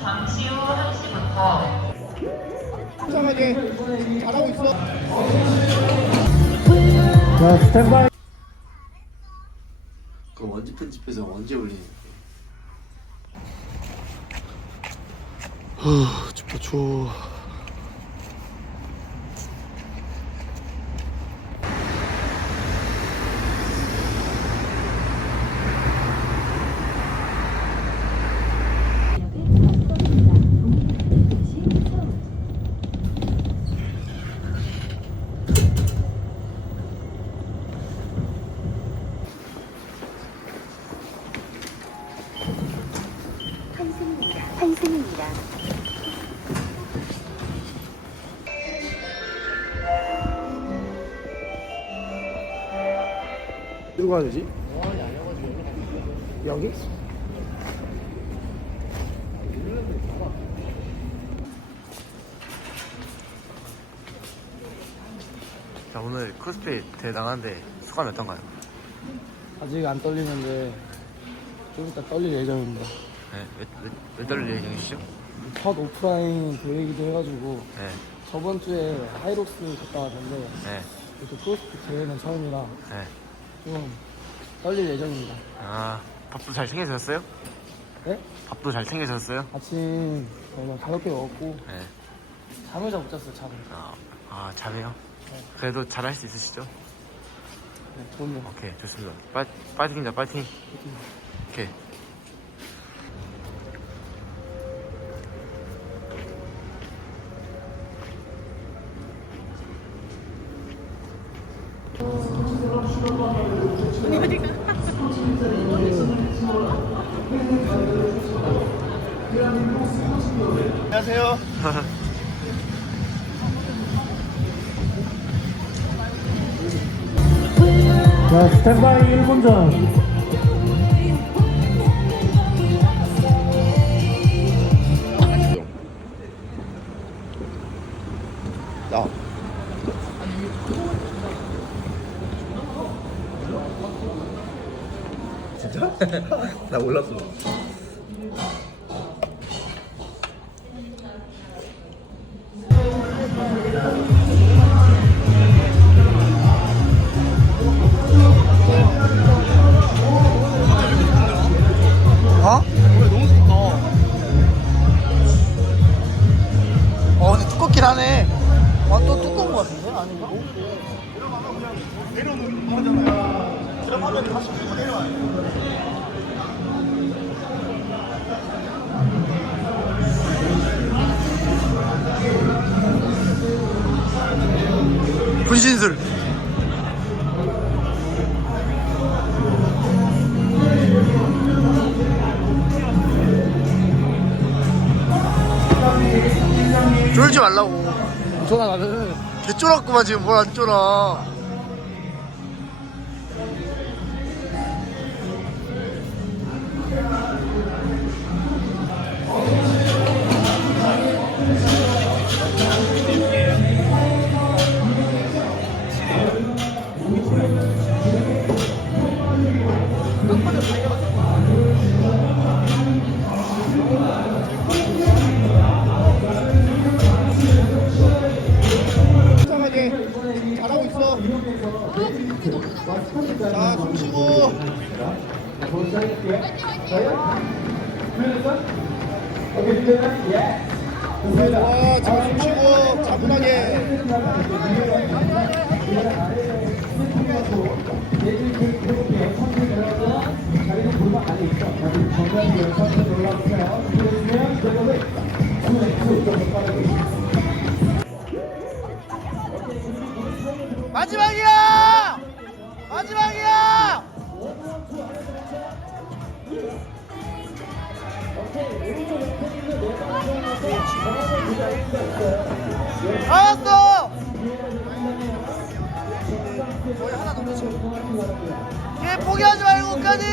잠시 후 1시부터 이상하게 잘하고 있어. 자 스탠바이 그 원지 편집해서 언제 올리는 아, 춥다 추워. 가야 되지? 여기? 자 오늘 대회 나가는데 소감이 어떤가요? 아직 안 떨리는데 좀 이따 떨릴 예정입니다. 네, 몇, 몇, 몇 달을 예정이시죠? 첫 오프라인 대회이기도 해가지고 네, 저번 주에 하이록스 갔다 왔는데 네, 이렇게 크로스핏 대회는 처음이라 네. 좀 떨릴 예정입니다. 아 밥도 잘 챙겨주셨어요? 네? 밥도 잘 챙겨주셨어요? 아침 정말 가볍게 먹었고 네. 잠을 잘 못 잤어요 잠을. 아, 아 잠이요? 그래도 잘할 수 있으시죠? 네, 좋네요. 오케이 좋습니다. 파, 파이팅입니다 파이팅. 오케이. 안녕하세요. 자 스탠바이 1분 전 나. 나 몰랐어 어? 쫄지 말라고. 쫄아 나는. 개 쫄았구만 지금 뭘 안 쫄아. 잘하고 있어. 자, 숨 쉬고. 좋아, 자숨 쉬고 차분하게. 마지막이야! 마지막이야! 알았어! 얘 포기하지 말고 끝까지!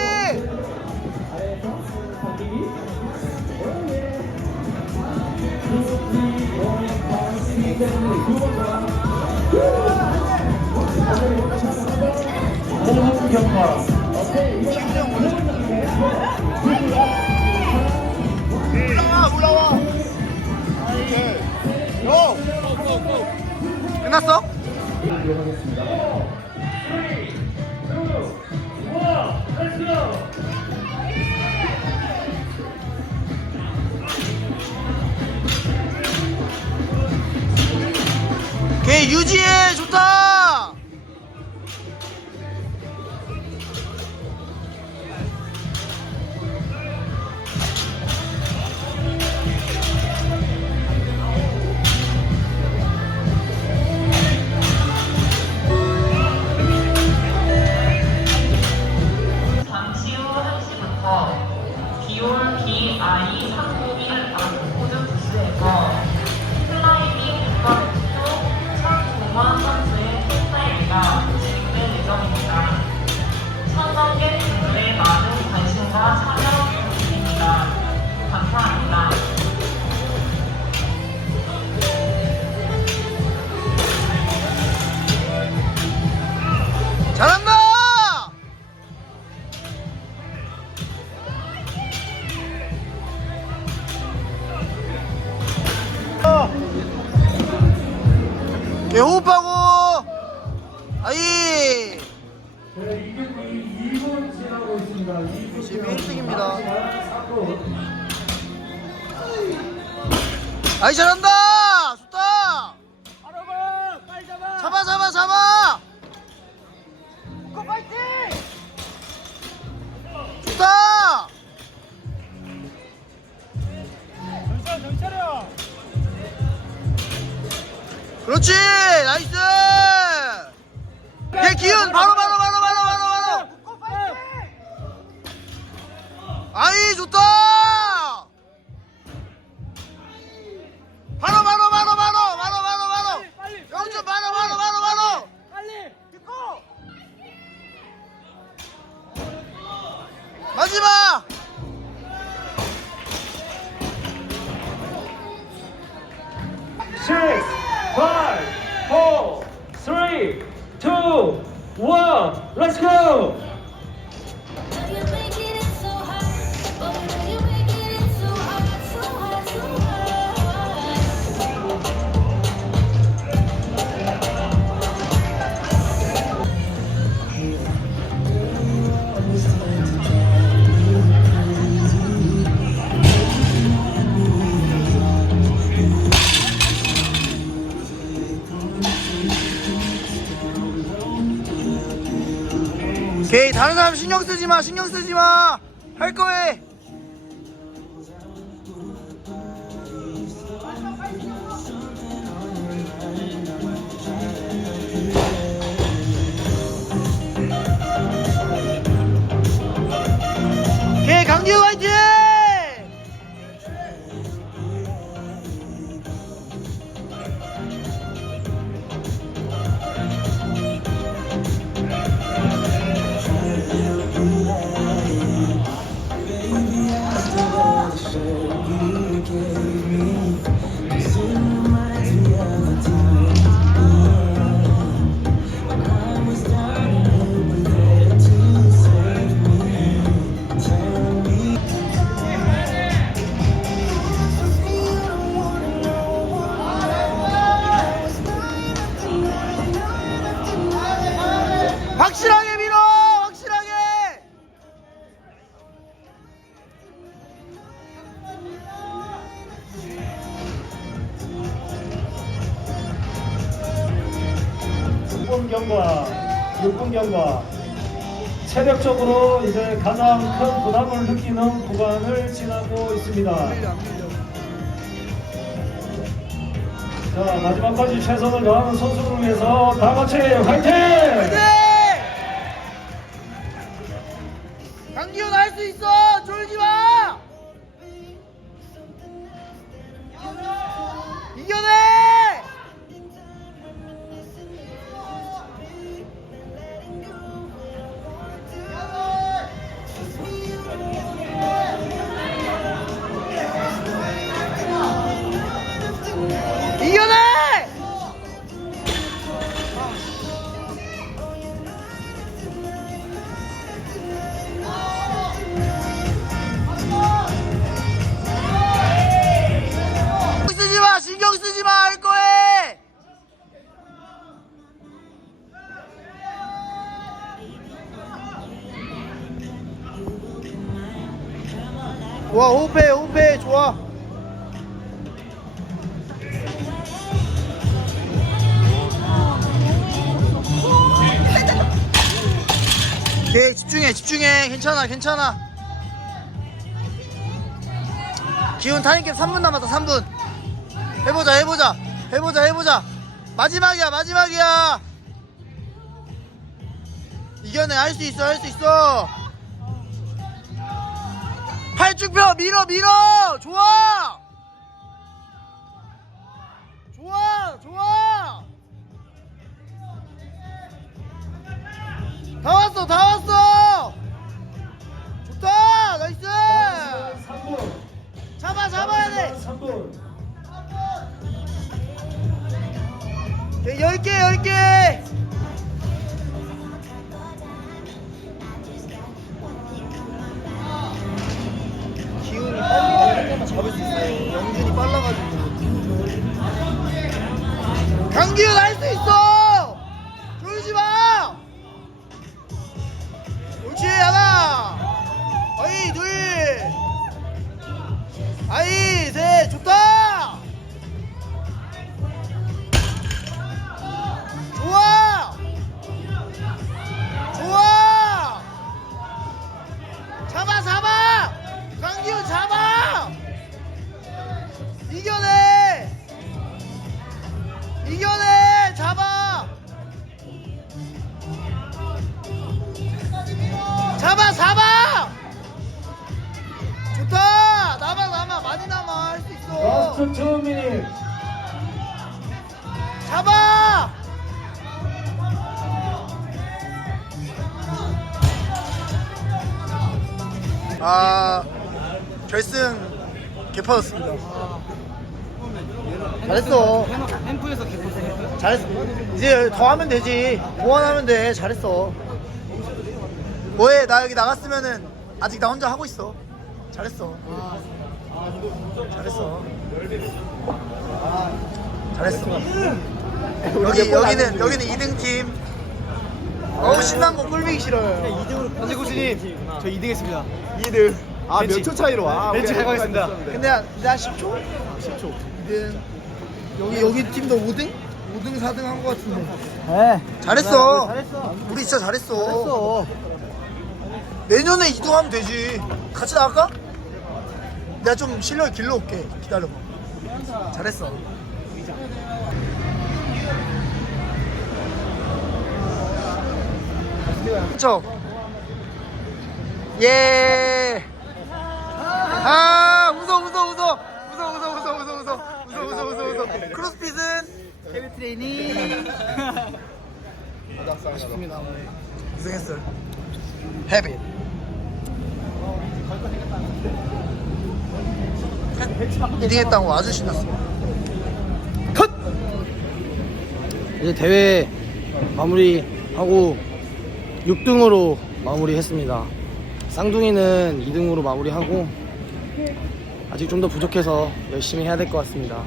모든 경과 올라와 올라와 고! 끝났어? 들어가겠습니다 오케이 유지해 지금 1등입니다. 아이 잘한다! 좋다! 잡아 잡아 잡아! 좋다! 그렇지! 나이스! 얘 기운! 바로 바로 아이 다른 사람 신경 쓰지 마 신경 쓰지 마할 거에 경과 육군 경과 체력적으로 이제 가장 큰 부담을 느끼는 구간을 지나고 있습니다. 자 마지막까지 최선을 다하는 선수를 위해서 다 같이 화이팅! 네! 강기 집중해. 괜찮아 괜찮아. 기운 타임캡 3분 남았다 3분. 해보자 해보자. 해보자 해보자. 마지막이야 마지막이야. 이겨내. 할 수 있어 할 수 있어. 펴 밀어 밀어. 좋아. 좋아 좋아. 다 왔어 다 왔어 나이스 3분. 잡아 잡아야 돼 3분. 10개 10개 잘했어. 햄프에서 개파 잘했어. 이제 더 하면 되지. 보완하면 돼. 잘했어. 뭐해? 나 여기 나갔으면은 아직 나 혼자 하고 있어. 잘했어. 잘했어. 잘했어. 여기 여기는 여기는 2등 팀. 어우 신난 거 꼴보기 싫어요. 2등으로 현지고수님. 저 2등 했습니다. 2등. 아 몇 초 차이로 와? 벤치 잘 가겠습니다. 근데 한, 나 10초? 10초. 2등 여기 여기 팀도 5등? 5등 4등 한 거 같은데. 네. 잘했어. 잘했어. 우리 진짜 잘했어. 잘했어. 내년에 2등 하면 되지. 같이 나갈까? 내가 좀 실력을 길러올게. 기다려봐. 잘했어. 그쵸? 예. 아 웃어 웃어 웃어 웃어 웃어 웃어 웃어 웃어 웃어 웃어 크로스핏은 헤비 트레이닝 아쉽습니다 고생했어요 헤비 이딩 했다고 아주 신났어 컷! 이제 대회 마무리하고 6등으로 마무리했습니다. 쌍둥이는 2등으로 마무리하고 아직 좀 더 부족해서 열심히 해야 될 것 같습니다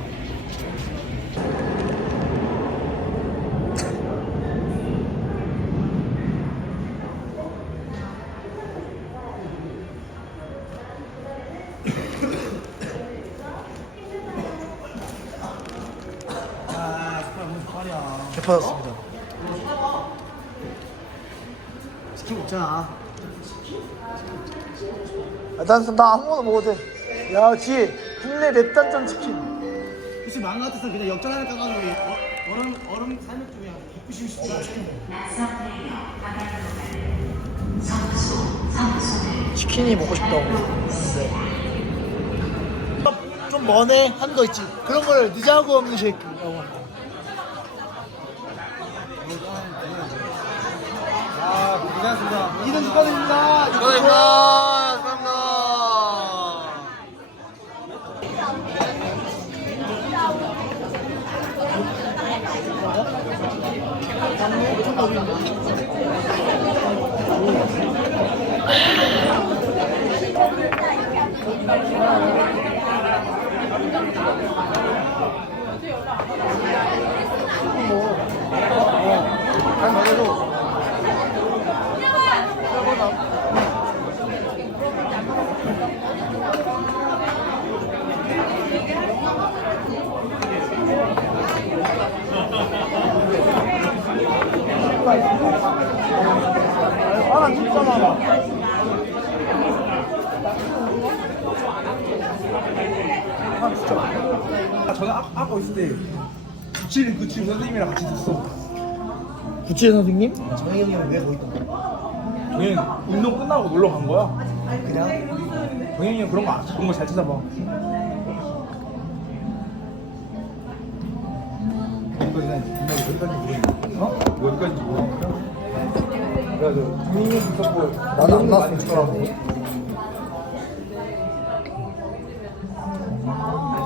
치킨 먹잖아. 아, 난, 나 아무거나 먹어도 돼. 야, 지 국내 맵단점 치킨. 혹시 마음 같아서 그냥 역전 하나 까가지고 어, 얼음 얼음 산육 중에 190씩 치킨. 치킨이 먹고 싶다고. 근데 좀 머네 한 거 있지. 그런 걸 늦하고 없는 쉐이크라고 합니다. 아, 고생하셨습니다. 축하드립니다. 축하드립니다. 축하드립니다. 뭐, 간 대로. 아, 저는 아, 아까 있을 때 구칠 구칠 선생님이랑 같이 있었어. 구치의 선생님? 정혜 형이 왜 거기 있던 정혜 운동 끝나고 놀러 간 거야. 그냥? 정혜 형 그런 거 안- 그런 거 잘 찾아봐. 형 있었고 나도 안 나왔으면 좋더라고.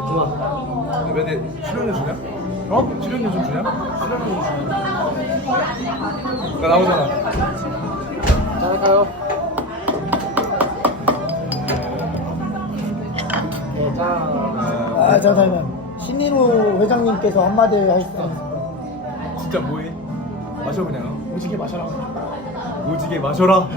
좋아. 출연료 주냐? 어? 출연료 좀 주냐? 출연료 좀 주냐? 나 나오잖아. 아 잠깐만 신인호 회장님께서 한마디 하셨습니다 진짜 뭐해? 마셔 그냥. 오지게 마셔라. 오지게 마셔라.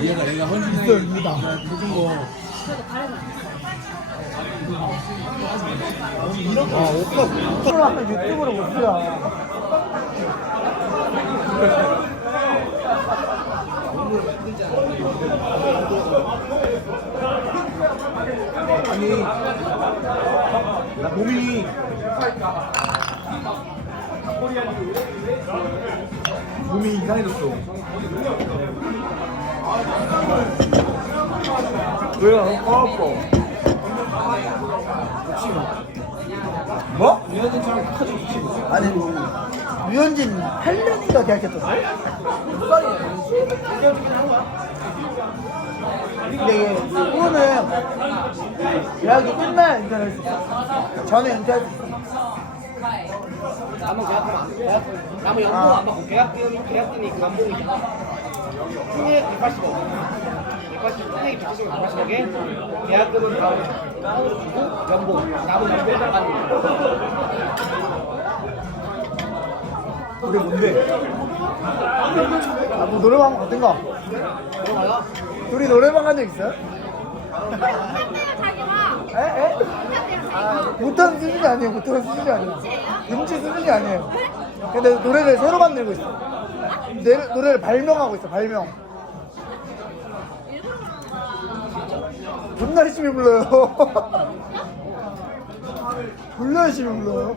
얘가 얘가 헌신하게 해준 거. 아 오빠 오빠 아까 유튜브로 못 쓰야 아니 나 몸이 몸이 이상해졌어. 왜요? 아파. 뭐? 유현진처럼 커지고 붙이고. 아니 유현진 8년인가 계약했었어? 근데 이게 프로는 계약이 끝나야 있어 전에 있어 남은 돼. 계약, 남은 연봉 안 받고 계약 계약금이 그 연봉이잖아. 총액 180억. 180, 총액이 180억, 180억에 계약금은 다음 다음으로 주고 연봉 남은 연봉 나가는 거. 우리 뭔데? 아, 뭐 노래방 갔던가 들어가요. 둘이 노래방 간 적 있어요? 에? 에? 아, 못하는 수준이 아니에요. 못하는 수준이 아니에요. 음치 수준이 아니에요. 근데 노래를 새로 만들고 있어. 노래, 노래를 발명하고 있어 발명. 존나 열심히 불러요. 졸라 열심히 불러요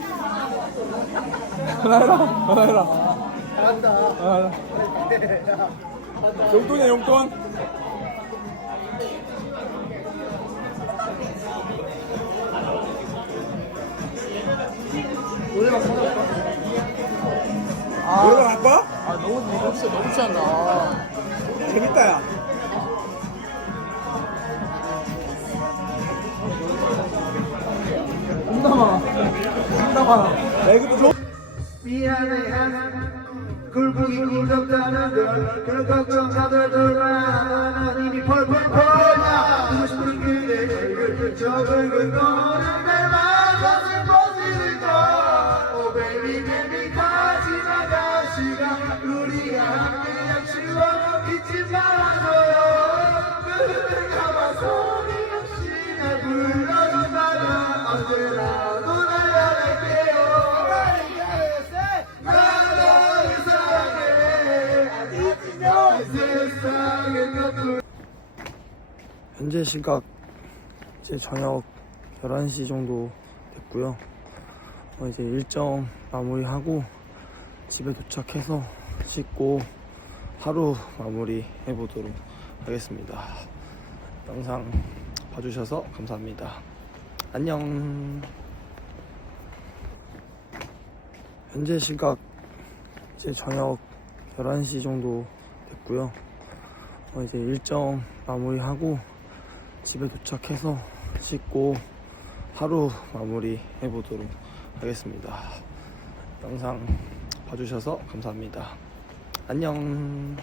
하나 해라. 하나 해라. 잘한다. 용돈이야 용돈. 노래방 찾아볼까? 노래방 갈까? 아, 너무, 너무, 진짜 너무 취한다. 재밌다 야. 겁나 많아. 겁나 많아. 야 이것도 줘. 미안해 굴곡이 굴겁다는 걸 그런 걱정하들 돌아가는 이미 펄펄 펄나 보고 싶은 그대 얼굴 저 붉은 거 현재 시각 이제 저녁 11시 정도 됐고요. 어, 이제 일정 마무리하고 집에 도착해서 씻고 하루 마무리 해보도록 하겠습니다. 영상 봐주셔서 감사합니다. 안녕. 현재 시각 이제 저녁 11시 정도 됐고요. 어, 이제 일정 마무리하고 집에 도착해서 씻고 하루 마무리 해보도록 하겠습니다. 영상 봐주셔서 감사합니다. 안녕.